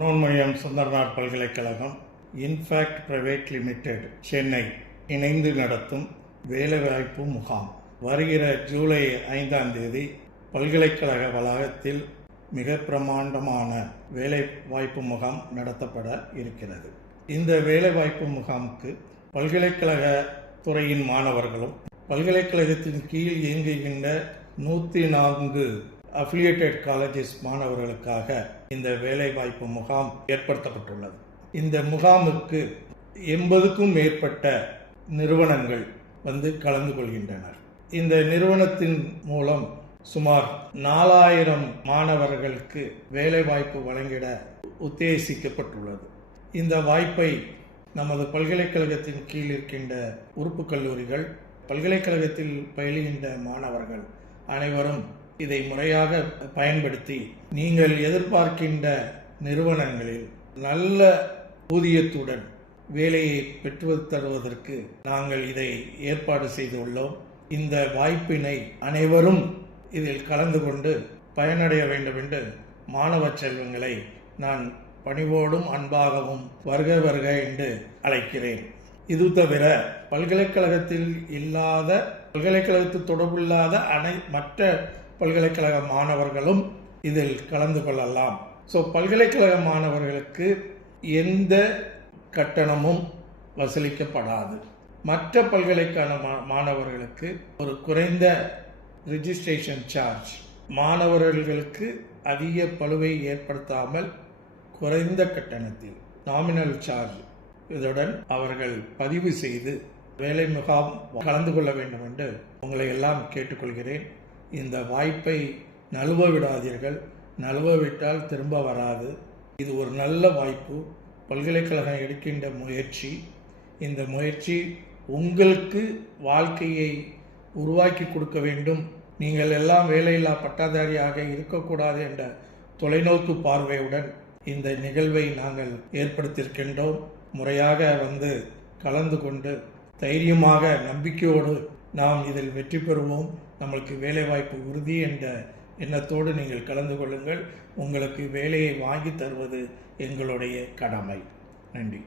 மனோன்மணியம் சுந்தரனார் பல்கலைக்கழகம், in fact private limited Chennai இணைந்து நடத்தும் வேலைவாய்ப்பு முகாம் வருகிற ஜூலை 5ஆம் தேதி பல்கலைக்கழக வளாகத்தில் மிக பிரமாண்டமான வேலைவாய்ப்பு முகாம் நடத்தப்பட இருக்கிறது. இந்த வேலைவாய்ப்பு முகாமுக்கு பல்கலைக்கழக துறையின் மாணவர்களும் பல்கலைக்கழகத்தின் கீழ் இயங்குகின்ற 104 அஃபிலியேட்டட் காலேஜஸ் மாணவர்களுக்காக இந்த வேலைவாய்ப்பு முகாம் ஏற்படுத்தப்பட்டுள்ளது. இந்த முகாமுக்கு 80க்கும் மேற்பட்ட நிறுவனங்கள் வந்து கலந்து கொள்கின்றனர். இந்த நிறுவனத்தின் மூலம் சுமார் 4000 மாணவர்களுக்கு வேலைவாய்ப்பு வழங்கிட உத்தேசிக்கப்பட்டுள்ளது. இந்த வாய்ப்பை நமது பல்கலைக்கழகத்தின் கீழ் இருக்கின்ற உறுப்பு கல்லூரிகள், பல்கலைக்கழகத்தில் பயிலுகின்ற மாணவர்கள் அனைவரும் இதை முறையாக பயன்படுத்தி நீங்கள் எதிர்பார்க்கின்ற நிறுவனங்களில் நல்ல ஊதியத்துடன் வேலையை பெற்று தருவதற்கு நாங்கள் இதை ஏற்பாடு செய்துள்ளோம். இந்த வாய்ப்பினை அனைவரும் இதில் கலந்து கொண்டு பயனடைய வேண்டும் என்று மாணவ செல்வங்களை நான் பணிவோடும் அன்பாகவும் வருக வருக என்று அழைக்கிறேன். இது தவிர பல்கலைக்கழகத்தில் இல்லாத, பல்கலைக்கழகத்து தொடர்பில்லாத மற்ற பல்கலைக்கழக மாணவர்களும் இதில் கலந்து கொள்ளலாம். பல்கலைக்கழக மாணவர்களுக்கு எந்த கட்டணமும் வசூலிக்கப்படாது. மற்ற பல்கலைக்கழக மாணவர்களுக்கு ஒரு குறைந்த ரிஜிஸ்ட்ரேஷன் சார்ஜ், மாணவர்களுக்கு அதிக பளுவை ஏற்படுத்தாமல் குறைந்த கட்டணத்தில் நாமினல் சார்ஜ், இதுடன் அவர்கள் பதிவு செய்து வேலை முகாம் கலந்து கொள்ள வேண்டும் என்று உங்களை எல்லாம் கேட்டுக்கொள்கிறேன். இந்த வாய்ப்பை நழுவ விடாதீர்கள். நழுவ விட்டால் திரும்ப வராது. இது ஒரு நல்ல வாய்ப்பு. பல்கலைக்கழகம் எடுக்கின்ற முயற்சி, இந்த முயற்சி உங்களுக்கு வாழ்க்கையை உருவாக்கி கொடுக்க வேண்டும். நீங்கள் எல்லாம் வேலையில்லா பட்டாதாரியாக இருக்கக்கூடாது என்ற தொலைநோக்கு பார்வையுடன் இந்த நிகழ்வை நாங்கள் ஏற்படுத்தியிருக்கின்றோம். முறையாக வந்து கலந்து கொண்டு தைரியமாக நம்பிக்கையோடு நாம் இதில் வெற்றி பெறுவோம். நம்மளுக்கு வேலைவாய்ப்பு உறுதி என்ற எண்ணத்தோடு நீங்கள் கலந்து கொள்ளுங்கள். உங்களுக்கு வேலையை வாங்கி தருவது எங்களுடைய கடமை. நன்றி.